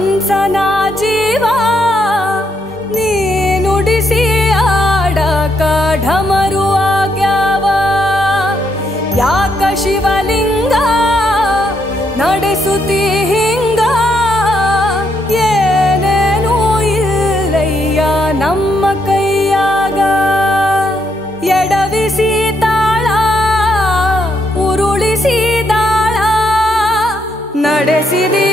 ಮನ್ಸನ ಜೀವ ನೀ ನುಡಿಸಿ ಆಡಕ ಢಮರು ಆಗ್ಯಾವ ಯಾಕ ಶಿವಲಿಂಗ ನಡೆಸುತ್ತಿ ಹಿಂಗ ಏನೇನೂ ಇಲ್ಲಯ್ಯ ನಮ್ಮ ಕೈಯಾಗ ಎಡವಿಸಿ ತಾಳ ಉರುಳಿಸಿ ದಾಳ ನಡೆಸಿದಿ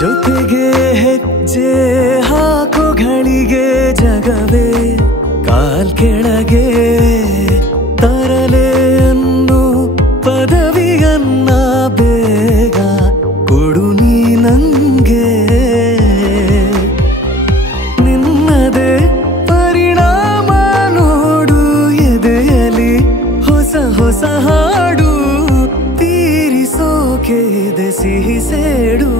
ಜೊತೆಗೆ ಹೆಜ್ಜೆ ಹಾಕೋ ಘಳಿಗೆ ಜಗವೇ ಕಾಲ್ ಕೆಳಗೆ ತರಲೆ ಅನ್ನು ಪದವಿಯನ್ನ ಬೇಗ ಕೊಡು ನೀ ನಂಗೆ ನಿನ್ನದೇ ಪರಿಣಾಮ ನೋಡು ಎದೆಯಲಿ ಹೊಸ ಹೊಸ ಹಾಡು ತೀರಿಸೋಕೆ ಇದೆ ಸಿಹಿ ಸೇಡು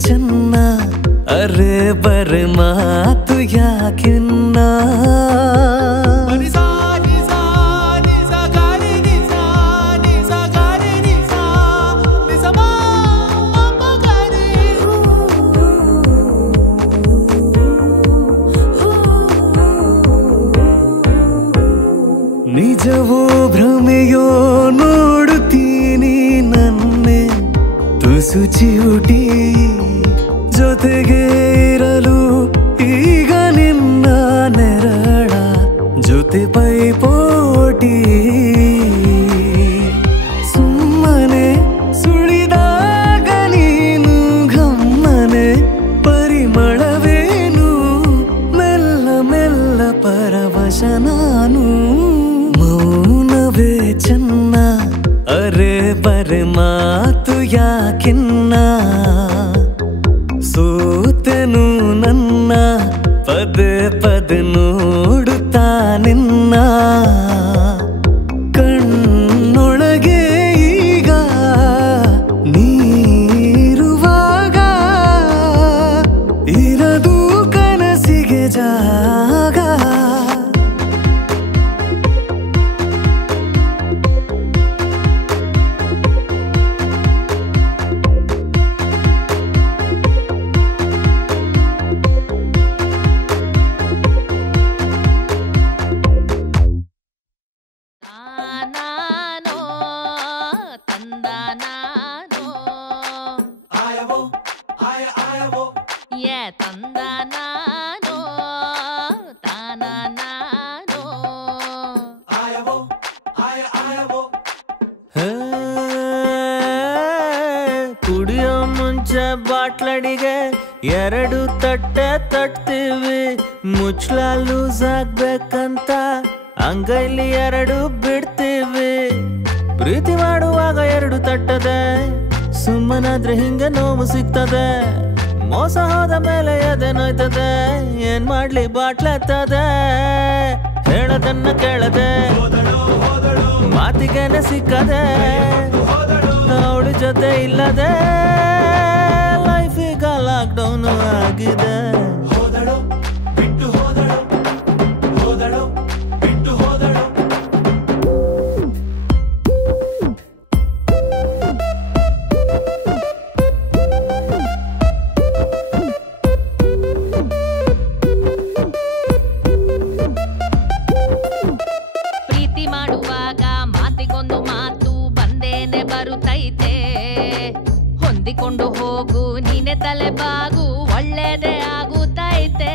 ಚೆನ್ನ ಅರೆ ಬರೆ ಮಾತು ಯಾಕಿನ್ನ ನಿಜವೋ ಭ್ರಮೆಯೋ ನೋಡುತ್ತೀನಿ ನನ್ನೆ ತುಸು ಚಿವುಟಿ ಜೊತೆಗೆ ಇರಲು ಈಗ ನಿನ್ನ ನೆರಳ ಬರೆ ಮಾತು ಯಾಕಿನ್ನ ಸೋತೆನು ನನ್ನ ಪದೇ ಪದೇ ನೋಡುತ್ತಾ ನಿನ್ನ ಕಣ್ಣೊಳಗೆ ಈಗ ನೀರುವಾಗ ಇರದು ಕನಸಿಗೆ ಜಾಗ ಕುಡಿಯೋ ಮುಂಚೆ ಬಾಟ್ಲಡಿಗೆ ಎರಡು ತಟ್ಟೆ ತಟ್ತೀವಿ ಮುಚ್ಚಳ ಲೂಸ್ ಆಗ್ಬೇಕಂತ ಅಂಗೈಲಿ ಎರಡು ಬಿಡ್ತೀವಿ ಪ್ರೀತಿ ಮಾಡುವಾಗ ಎರಡು ತಟ್ಟದೆ ಸುಮ್ಮನಾದ್ರೆ ಹಿಂಗೆ ನೋವು ಸಿಗ್ತದೆ ಮೋಸ ಹೋದ ಮೇಲೆ ಎದೆ ನೋಯ್ತದೆ ಏನ್ ಮಾಡ್ಲಿ ಬಾಟ್ಲತ್ತದೆ ಹೇಳದನ್ನ ಕೇಳದೆ ಮಾತಿಗೆನೆ ಸಿಕ್ಕದೆ ಅವಳ ಜೊತೆ ಇಲ್ಲದೆ ಲೈಫ್ ಈಗ ಲಾಕ್ಡೌನ್ ಆಗಿದೆ ಹೊಂದಿಕೊಂಡು ಹೋಗು ನೀನೆ ತಲೆ ಬಾಗು ಒಳ್ಳೇದೇ ಆಗುತ್ತೈತೆ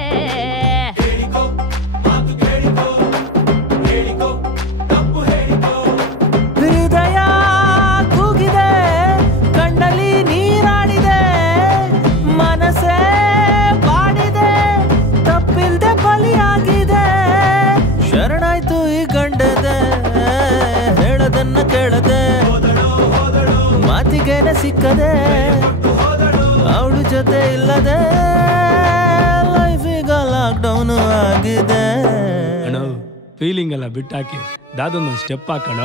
ಹೃದಯ ಕೂಗಿದೆ ಕಣ್ಣಲ್ಲಿ ನೀರಾಡಿದೆ ಮನಸ್ಸೇ ಬಾಡಿದೆ ತಪ್ಪಿಲ್ದೆ ಬಲಿಯಾಗಿದೆ ಶರಣಾಯ್ತು ಈ ಗಂಡದೆ ಹೇಳದನ್ನ ಕೇಳದೆ ಮಾತಿಗೆನೆ ಸಿಕ್ಕದೆ ಅವಳ ಜೊತೆ ಇಲ್ಲದೆ ಲೈಫ್ ಈಗ ಲಾಕ್ಡೌನ್ ಆಗಿದೆ ಅಣ್ಣ ಫೀಲಿಂಗ್ ಎಲ್ಲ ಬಿಟ್ಟಾಕಿ ದಾದೊಂದು ಸ್ಟೆಪ್ ಹಾಕಣ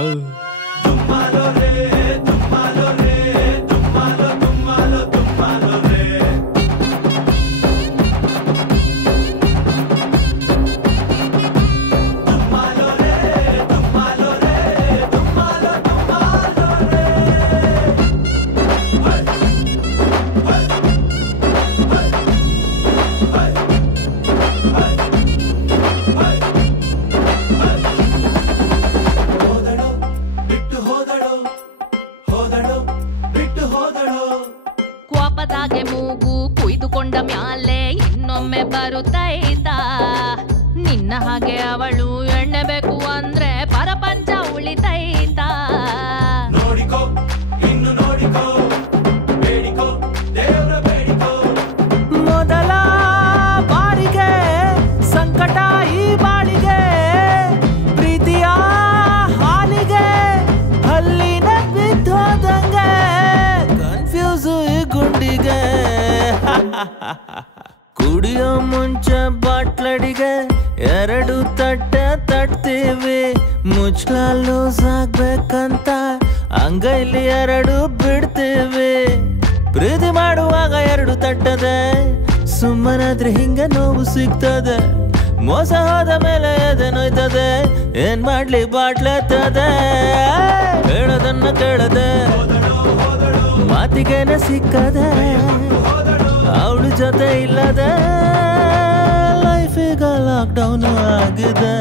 ಕೋಪದಾಗೆ ಮೂಗು ಕುಯ್ದುಕೊಂಡ ಮ್ಯಾಲೆ ಇನ್ನೊಮ್ಮೆ ಬರುತ್ತೈತ ನಿನ್ನ ಹಾಗೆ ಅವಳು ಎಣ್ಣೆ ಬೇಕು ಅಂದ್ರೆ ಪರಪಂಚ ಉಳಿತೈತ ನೋಡಿಕೋ ಇನ್ನು ನೋಡಿಕೋ ಬೇಡಿಕೋ ದೇವರ ಬೇಡಿಕೋ ಮೊದಲ ಬಾರಿಗೆ ಸಂಕಟ ಈ ಬಾಳಿಗೆ ಪ್ರೀತಿಯ ಹಾಲಿಗೆ ಹಲ್ಲಿನ ಬಿದ್ದೋದಂಗೆ ಕನ್ಫ್ಯೂಸ್ ಈ ಗುಂಡಿಗೆ ಕುಡಿಯೋ ಮುಂಚೆ ಬಾಟ್ಲಡಿಗೆ ಎರಡು ತಟ್ಟೆ ತಟ್ತೀವಿ ಮುಚ್ಚಳ ಲೂಸ್ ಆಗ್ಬೇಕಂತ ಅಂಗೈಲಿ ಎರಡು ಬಿಡ್ತೀವಿ ಪ್ರೀತಿ ಮಾಡುವಾಗ ಎರಡು ತಟ್ಟದೆ ಸುಮ್ಮನಾದ್ರೆ ಹಿಂಗೆ ನೋವು ಸಿಗ್ತದೆ ಮೋಸ ಹೋದ ಮೇಲೆ ಎದೆ ನೋಯ್ತದೆ ಏನ್ ಮಾಡ್ಲಿ ಬಾಟ್ಲತ್ತದೆ ಹೇಳದನ್ನ ಕೇಳದೆ ಮಾತಿಗೆನೆ ಸಿಕ್ಕದೆ ಅವಳ ಜೊತೆ ಇಲ್ಲದೆ ಲೈಫ್ ಈಗ ಲಾಕ್ಡೌನ್ ಆಗಿದೆ